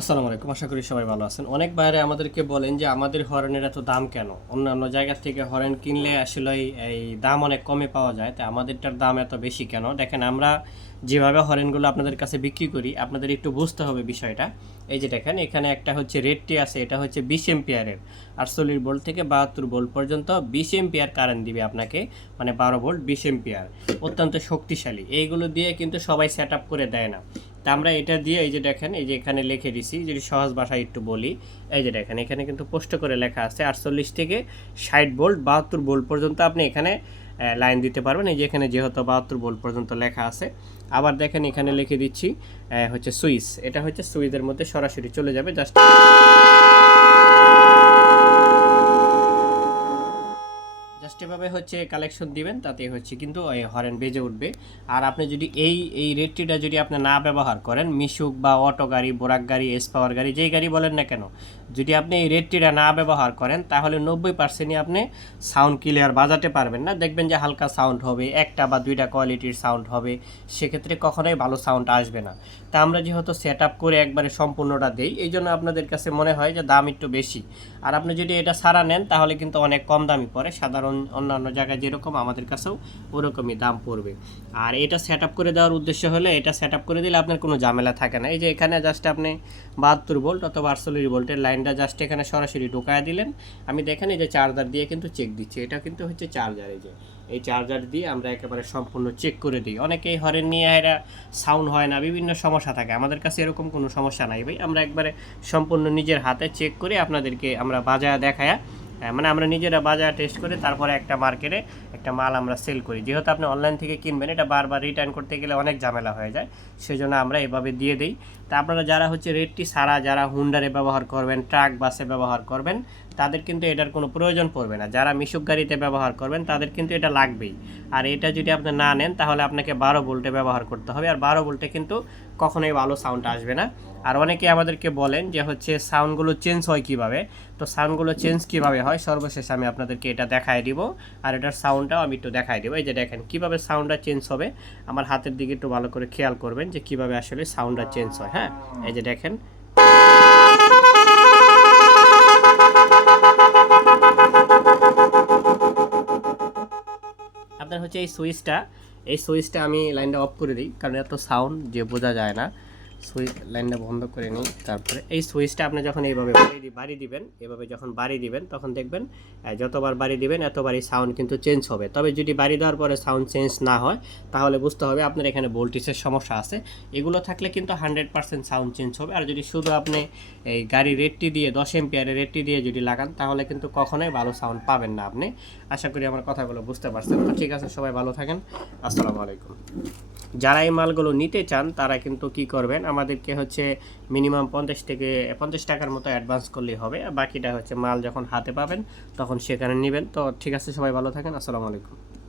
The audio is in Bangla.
আসসালামু আলাইকুম, আশা করি সবাই ভালো আছেন। অনেক বাইরে আমাদেরকে বলেন যে আমাদের হরেনের এত দাম কেন? অন্যান্য জায়গা থেকে হরেন কিনলে আসলে এই দাম অনেক কমে পাওয়া যায় তা আমাদেরটার দাম এত বেশি কেন? দেখেন, আমরা যেভাবে হরেনগুলো আপনাদের কাছে বিক্রি করি, আপনাদের একটু বুঝতে হবে বিষয়টা। এই যে দেখেন, এখানে একটা হচ্ছে রেডটি আছে, এটা হচ্ছে বিশ এম্পিয়ারের আটচল্লিশ ভোল্ট থেকে বাহাত্তর ভোল্ট পর্যন্ত বিশ এম্পিয়ার কারেন্ট দিবে আপনাকে মানে বারো ভোল্ট বিশ এম্পিয়ার অত্যন্ত শক্তিশালী। এইগুলো দিয়ে কিন্তু সবাই সেট করে দেয় না। তা আমরা এটা দিয়ে এই যে দেখেন, এই যে এখানে লিখে দিছি, যদি সহজ ভাষায় একটু বলি, এই যে দেখেন, এখানে কিন্তু পোস্ট করে লেখা আছে আটচল্লিশ থেকে ষাট ভোল্ট বাহাত্তর ভোল্ট পর্যন্ত আপনি এখানে লাইন দিতে পারবেন। এই যে এখানে যেহেতু বাহাত্তর ভোল্ট পর্যন্ত লেখা আছে, আবার দেখেন এখানে লিখে দিচ্ছি হচ্ছে সুইচ। এটা হচ্ছে সুইচের মধ্যে সরাসরি চলে যাবে, জাস্ট জাস্ট এভাবে হচ্ছে কালেকশন দিবেন তাতে হচ্ছে কিন্তু হরেন বেজে উঠবে। আর আপনি যদি এই এই রেটটিটা যদি আপনি না ব্যবহার করেন, মিশুক বা অটো গাড়ি, বোরাক গাড়ি এস পাওয়ার গাড়ি, যেই গাড়ি বলেন না কেন যদি আপনি এই রেটটিটা না ব্যবহার করেন, তাহলে নব্বই পার্সেন্টই আপনি সাউন্ড ক্লিয়ার বাজাতে পারবেন না। দেখবেন যে হালকা সাউন্ড হবে, একটা বা দুইটা কোয়ালিটির সাউন্ড হবে, সেক্ষেত্রে কখনোই ভালো সাউন্ড আসবে না। তা আমরা যেহেতু সেট আপ করে একবারে সম্পূর্ণটা দেই, এই জন্য আপনাদের কাছে মনে হয় যে দাম একটু বেশি। আর আপনি যদি এটা সারা নেন, তাহলে কিন্তু অনেক কম দামি পড়ে। সাধারণ অন্যান্য জায়গায় যেরকম, আমাদের কাছেও ওরকমই দাম পড়বে। আর এটা সেট আপ করে দেওয়ার উদ্দেশ্য হলে, এটা সেট আপ করে দিলে আপনার কোনো ঝামেলা থাকে না। এই যে এখানে জাস্ট আপনি বাহাত্তর ভোল্ট অথবা আটচল্লিশ ভোল্টের লাইনটা জাস্ট এখানে সরাসরি ঢোকায় দিলেন। আমি দেখেন এই যে চার্জার দিয়ে কিন্তু চেক দিচ্ছে। এটা কিন্তু হচ্ছে চার্জার এই যে। এই চার্জার দিয়ে আমরা একেবারে সম্পূর্ণ চেক করে দিই। অনেকেই হরেন নিয়ে এরা সাউন্ড হয় না, বিভিন্ন সমস্যা থাকে। আমাদের কাছে এরকম কোনো সমস্যা নাই ভাই। আমরা একবারে সম্পূর্ণ নিজের হাতে চেক করে আপনাদেরকে আমরা বাজায় দেখায়া মানে আমরা নিজেরা বাজার টেস্ট করে তারপরে একটা মার্কেটে একটা মাল আমরা সেল করি। যেহেতু আপনি অনলাইন থেকে কিনবেন, এটা বারবার রিটার্ন করতে গেলে অনেক ঝামেলা হয়ে যায়। সেজন্য আমরা এভাবে দিয়ে দিই। তা আপনারা যারা হচ্ছে রেটটি সারা যারা হুন্ডারে ব্যবহার করবেন ট্রাক বাসে ব্যবহার করবেন, তাদের কিন্তু এটার কোনো প্রয়োজন পড়বে না। যারা মিশুক গাড়িতে ব্যবহার করবেন, তাদের কিন্তু এটা লাগবেই। আর এটা যদি আপনি না নেন, তাহলে আপনাকে বারো ভোল্টে ব্যবহার করতে হবে। আর বারো ভোল্টে কিন্তু কখনোই ভালো সাউন্ড আসবে না। আর অনেকে আমাদেরকে বলেন যে হচ্ছে সাউন্ডগুলো চেঞ্জ হয় কীভাবে? তো সাউন্ডগুলো চেঞ্জ কীভাবে হয়? সর্বশেষ আমি আপনাদেরকে এটা দেখায় দিব। আর এটার সাউন্ডটাও আমি একটু দেখায় দিব। এই যে দেখেন, কীভাবে সাউন্ডটা চেঞ্জ হবে? আমার হাতের দিকে একটু ভালো করে খেয়াল করবেন যে কীভাবে আসলে সাউন্ডটা চেঞ্জ হয় হ্যাঁ? এই যে দেখেন। আপনার হচ্ছে এই সুইচটা এই সুইচটা আমি লাইনটা অফ করে দিই, কারণ এত সাউন্ড যে বোঝা যায় না। সুইচ লাইনটা বন্ধ করে নিই, তারপরে এই সুইচটা আপনি যখন এইভাবে বাড়ি দিবেন, এভাবে যখন বাড়ি দিবেন, তখন দেখবেন যতবার বাড়ি দিবেন, এতবারই সাউন্ড কিন্তু চেঞ্জ হবে। তবে যদি বাড়ি দেওয়ার পরে সাউন্ড চেঞ্জ না হয়, তাহলে বুঝতে হবে আপনার এখানে ভোল্টেজের সমস্যা আছে। এগুলো থাকলে কিন্তু হান্ড্রেড পার্সেন্ট সাউন্ড চেঞ্জ হবে। আর যদি শুধু আপনি এই গাড়ি রেটটি দিয়ে, দশ এম্পিয়ারের রেটটি দিয়ে যদি লাগান, তাহলে কিন্তু কখনোই ভালো সাউন্ড পাবেন না আপনি। আশা করি আমার কথাগুলো বুঝতে পারছেন। তো ঠিক আছে, সবাই ভালো থাকেন। আসসালামু আলাইকুম। যারা এই মালগুলো নিতে চান, তারা কিন্তু কি করবেন? আমাদেরকে হচ্ছে মিনিমাম পঞ্চাশ থেকে পঞ্চাশ টাকার মতো অ্যাডভান্স করলেই হবে। বাকিটা হচ্ছে মাল যখন হাতে পাবেন, তখন সেখানে নেবেন। তো ঠিক আছে, সবাই ভালো থাকেন। আসসালামু আলাইকুম।